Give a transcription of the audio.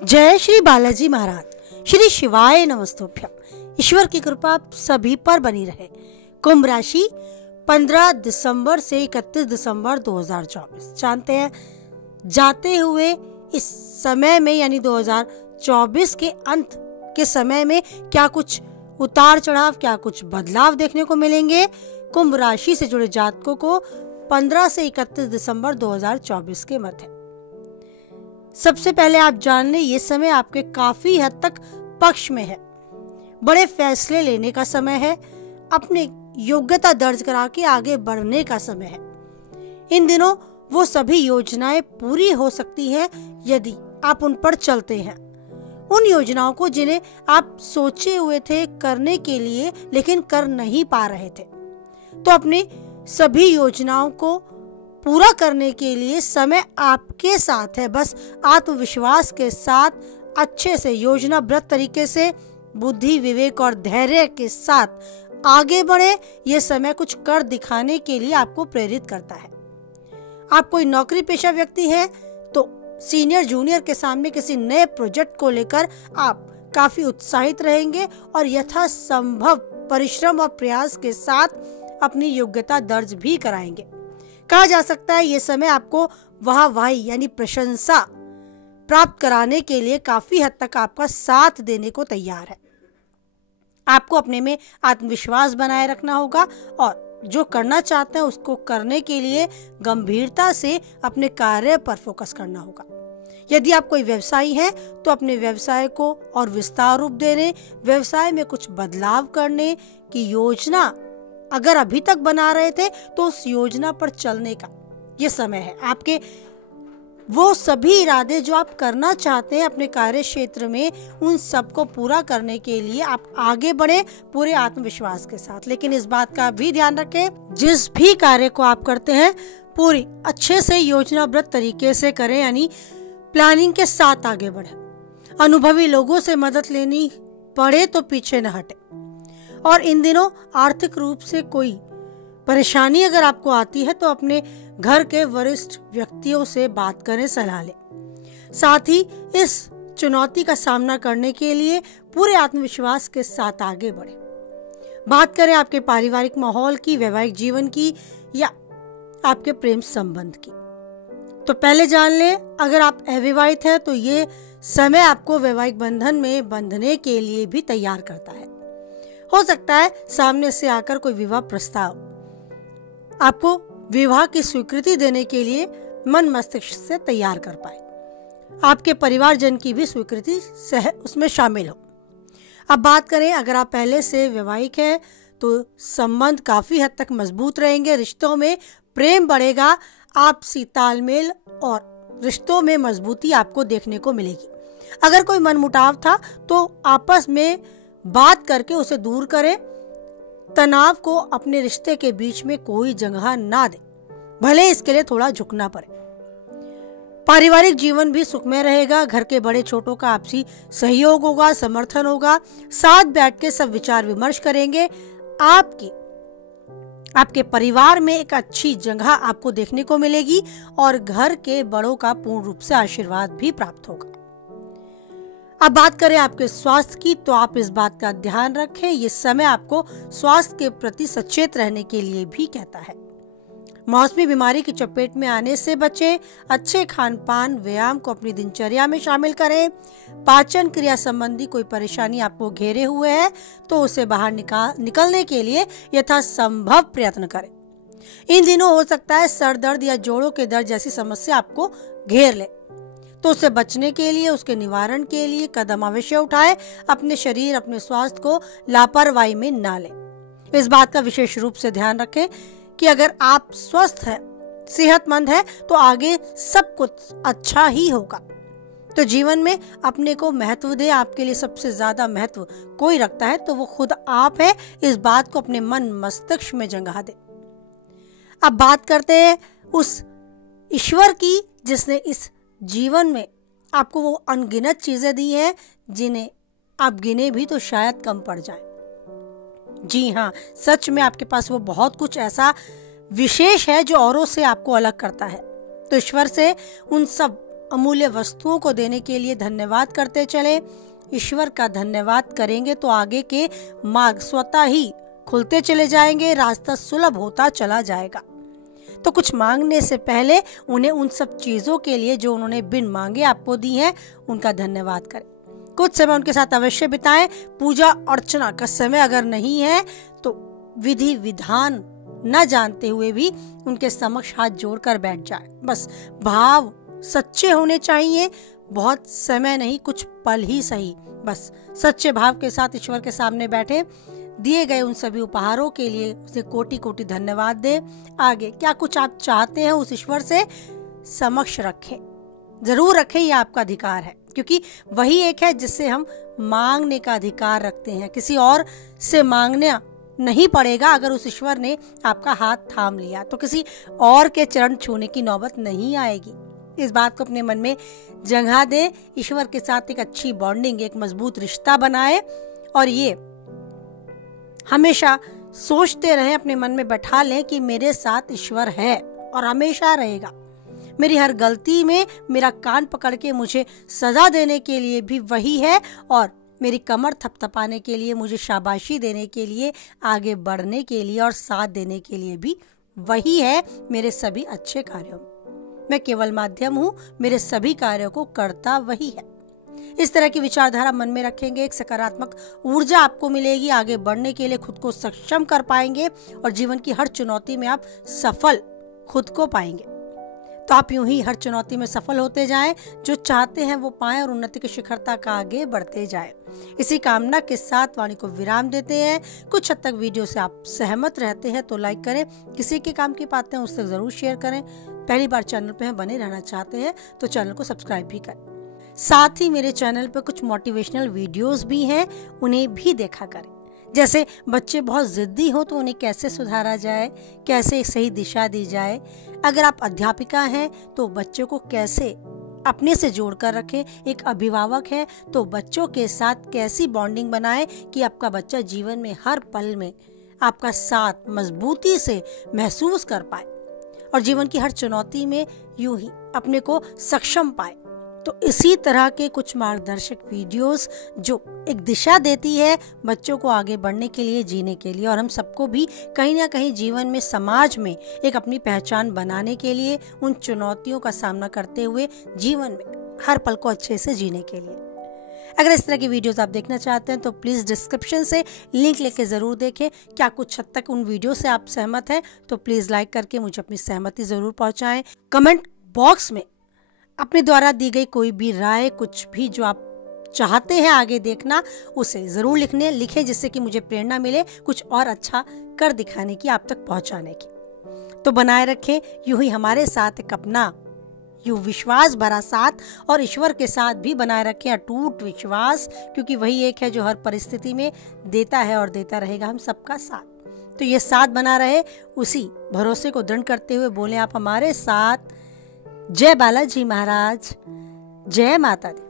जय श्री बालाजी महाराज। श्री शिवाय नमस्तुभ्यम। ईश्वर की कृपा सभी पर बनी रहे। कुंभ राशि 15 दिसंबर से 31 दिसंबर 2024। जानते हैं जाते हुए इस समय में यानी 2024 के अंत के समय में क्या कुछ उतार चढ़ाव, क्या कुछ बदलाव देखने को मिलेंगे। कुंभ राशि से जुड़े जातकों को 15 से 31 दिसंबर 2024 के मध्य सबसे पहले आप जान लें, ये समय आपके काफी हद तक पक्ष में है। बड़े फैसले लेने का समय है। अपनी योग्यता दर्ज करा के आगे बढ़ने का समय है। इन दिनों वो सभी योजनाएं पूरी हो सकती हैं यदि आप उन पर चलते हैं। उन योजनाओं को जिन्हें आप सोचे हुए थे करने के लिए लेकिन कर नहीं पा रहे थे, तो अपनी सभी योजनाओं को पूरा करने के लिए समय आपके साथ है। बस आत्मविश्वास के साथ अच्छे से योजनाबद्ध तरीके से बुद्धि, विवेक और धैर्य के साथ आगे बढ़े। ये समय कुछ कर दिखाने के लिए आपको प्रेरित करता है। आप कोई नौकरी पेशा व्यक्ति हैं तो सीनियर जूनियर के सामने किसी नए प्रोजेक्ट को लेकर आप काफी उत्साहित रहेंगे और यथासंभव परिश्रम और प्रयास के साथ अपनी योग्यता दर्ज भी कराएंगे। कहा जा सकता है ये समय आपको वाहवाही यानी प्रशंसा प्राप्त कराने के लिए काफी हद तक आपका साथ देने को तैयार है। आपको अपने में आत्मविश्वास बनाए रखना होगा और जो करना चाहते हैं उसको करने के लिए गंभीरता से अपने कार्य पर फोकस करना होगा। यदि आप कोई व्यवसायी हैं तो अपने व्यवसाय को और विस्तार रूप देने, व्यवसाय में कुछ बदलाव करने की योजना अगर अभी तक बना रहे थे तो उस योजना पर चलने का ये समय है। आपके वो सभी इरादे जो आप करना चाहते हैं अपने कार्य क्षेत्र में, उन सब को पूरा करने के लिए आप आगे बढ़े पूरे आत्मविश्वास के साथ। लेकिन इस बात का भी ध्यान रखें, जिस भी कार्य को आप करते हैं पूरी अच्छे से योजनाबद्ध तरीके से करें, यानी प्लानिंग के साथ आगे बढ़े। अनुभवी लोगों से मदद लेनी पड़े तो पीछे न हटे। और इन दिनों आर्थिक रूप से कोई परेशानी अगर आपको आती है तो अपने घर के वरिष्ठ व्यक्तियों से बात करें, सलाह लें। साथ ही इस चुनौती का सामना करने के लिए पूरे आत्मविश्वास के साथ आगे बढ़े। बात करें आपके पारिवारिक माहौल की, वैवाहिक जीवन की या आपके प्रेम संबंध की, तो पहले जान लें अगर आप अविवाहित हैं तो ये समय आपको वैवाहिक बंधन में बंधने के लिए भी तैयार करता है। हो सकता है सामने से आकर कोई विवाह प्रस्ताव आपको विवाह की स्वीकृति देने के लिए मन मस्तिष्क से तैयार कर पाए। आपके परिवारजन की भी स्वीकृति उसमें शामिल हो। अब बात करें अगर आप पहले से वैवाहिक हैं तो संबंध काफी हद तक मजबूत रहेंगे। रिश्तों में प्रेम बढ़ेगा, आपसी तालमेल और रिश्तों में मजबूती आपको देखने को मिलेगी। अगर कोई मनमुटाव था तो आपस में बात करके उसे दूर करें। तनाव को अपने रिश्ते के बीच में कोई जगह ना दे, भले इसके लिए थोड़ा झुकना पड़े। पारिवारिक जीवन भी सुखमय रहेगा। घर के बड़े छोटों का आपसी सहयोग होगा, समर्थन होगा। साथ बैठ के सब विचार विमर्श करेंगे। आपके परिवार में एक अच्छी जगह आपको देखने को मिलेगी और घर के बड़ों का पूर्ण रूप से आशीर्वाद भी प्राप्त होगा। अब बात करें आपके स्वास्थ्य की, तो आप इस बात का ध्यान रखें। ये समय आपको स्वास्थ्य के प्रति सचेत रहने के लिए भी कहता है। मौसमी बीमारी की चपेट में आने से बचें। अच्छे खान पान, व्यायाम को अपनी दिनचर्या में शामिल करें। पाचन क्रिया संबंधी कोई परेशानी आपको घेरे हुए है तो उसे बाहर निकलने के लिए यथासंभव प्रयत्न करें। इन दिनों हो सकता है सर दर्द या जोड़ों के दर्द जैसी समस्या आपको घेर ले, तो उससे बचने के लिए, उसके निवारण के लिए कदम अवश्य उठाएं। अपने शरीर, अपने स्वास्थ्य को लापरवाही में ना लें। इस बात का विशेष रूप से ध्यान रखें कि अगर आप स्वस्थ हैं, सेहतमंद हैं तो आगे सब कुछ अच्छा ही होगा। तो जीवन में अपने को महत्व दें। आपके लिए सबसे ज्यादा महत्व कोई रखता है तो वो खुद आप है। इस बात को अपने मन मस्तिष्क में जगह दें। अब बात करते हैं उस ईश्वर की जिसने इस जीवन में आपको वो अनगिनत चीजें दी हैं जिन्हें आप गिने भी तो शायद कम पड़ जाए। जी हाँ, सच में आपके पास वो बहुत कुछ ऐसा विशेष है जो औरों से आपको अलग करता है। तो ईश्वर से उन सब अमूल्य वस्तुओं को देने के लिए धन्यवाद करते चले। ईश्वर का धन्यवाद करेंगे तो आगे के मार्ग स्वतः ही खुलते चले जाएंगे, रास्ता सुलभ होता चला जाएगा। तो कुछ मांगने से पहले उन्हें उन सब चीजों के लिए जो उन्होंने बिन मांगे आपको दी हैं, उनका धन्यवाद करें। कुछ समय उनके साथ अवश्य बिताएं। पूजा अर्चना का समय अगर नहीं है तो विधि विधान न जानते हुए भी उनके समक्ष हाथ जोड़कर बैठ जाए। बस भाव सच्चे होने चाहिए, बहुत समय नहीं, कुछ पल ही सही। बस सच्चे भाव के साथ ईश्वर के सामने बैठे, दिए गए उन सभी उपहारों के लिए उसे कोटि कोटि धन्यवाद दे। आगे क्या कुछ आप चाहते हैं उस ईश्वर से समक्ष रखें, जरूर रखें, ये आपका अधिकार है, क्योंकि वही एक है जिससे हम मांगने का अधिकार रखते हैं। किसी और से मांगना नहीं पड़ेगा। अगर उस ईश्वर ने आपका हाथ थाम लिया तो किसी और के चरण छूने की नौबत नहीं आएगी। इस बात को अपने मन में जगह दे। ईश्वर के साथ एक अच्छी बॉन्डिंग, एक मजबूत रिश्ता बनाए और ये हमेशा सोचते रहें, अपने मन में बैठा लें कि मेरे साथ ईश्वर है और हमेशा रहेगा। मेरी हर गलती में मेरा कान पकड़ के मुझे सजा देने के लिए भी वही है और मेरी कमर थपथपाने के लिए, मुझे शाबाशी देने के लिए, आगे बढ़ने के लिए और साथ देने के लिए भी वही है। मेरे सभी अच्छे कार्यों में मैं केवल माध्यम हूँ, मेरे सभी कार्यों को करता वही है। इस तरह की विचारधारा मन में रखेंगे, एक सकारात्मक ऊर्जा आपको मिलेगी। आगे बढ़ने के लिए खुद को सक्षम कर पाएंगे और जीवन की हर चुनौती में आप सफल खुद को पाएंगे। तो आप यूं ही हर चुनौती में सफल होते जाएं, जो चाहते हैं वो पाएं और उन्नति की शिखर तक आगे बढ़ते जाएं। इसी कामना के साथ वाणी को विराम देते हैं। कुछ हद तक वीडियो से आप सहमत रहते हैं तो लाइक करें, किसी के काम की बातें हैं उससे जरूर शेयर करें। पहली बार चैनल पे बने रहना चाहते हैं तो चैनल को सब्सक्राइब भी करें। साथ ही मेरे चैनल पे कुछ मोटिवेशनल वीडियोस भी हैं, उन्हें भी देखा करें। जैसे बच्चे बहुत जिद्दी हो तो उन्हें कैसे सुधारा जाए, कैसे सही दिशा दी जाए। अगर आप अध्यापिका हैं तो बच्चों को कैसे अपने से जोड़कर रखें। एक अभिभावक है तो बच्चों के साथ कैसी बॉन्डिंग बनाएं कि आपका बच्चा जीवन में हर पल में आपका साथ मजबूती से महसूस कर पाए और जीवन की हर चुनौती में यूं ही अपने को सक्षम पाए। तो इसी तरह के कुछ मार्गदर्शक वीडियोस जो एक दिशा देती है बच्चों को आगे बढ़ने के लिए, जीने के लिए और हम सबको भी कहीं ना कहीं जीवन में, समाज में एक अपनी पहचान बनाने के लिए, उन चुनौतियों का सामना करते हुए जीवन में हर पल को अच्छे से जीने के लिए। अगर इस तरह की वीडियोस आप देखना चाहते हैं तो प्लीज़ डिस्क्रिप्शन से लिंक लेके ज़रूर देखें। क्या कुछ हद तक उन वीडियो से आप सहमत हैं तो प्लीज़ लाइक करके मुझे अपनी सहमति ज़रूर पहुँचाएँ। कमेंट बॉक्स में अपने द्वारा दी गई कोई भी राय, कुछ भी जो आप चाहते हैं आगे देखना, उसे ज़रूर लिखें, जिससे कि मुझे प्रेरणा मिले कुछ और अच्छा कर दिखाने की, आप तक पहुंचाने की। तो बनाए रखें यूं ही हमारे साथ एक अपना यूं विश्वास भरा साथ और ईश्वर के साथ भी बनाए रखें अटूट विश्वास, क्योंकि वही एक है जो हर परिस्थिति में देता है और देता रहेगा हम सबका साथ। तो ये साथ बना रहे, उसी भरोसे को दृढ़ करते हुए बोले आप हमारे साथ। जय बालाजी महाराज, जय माता दी।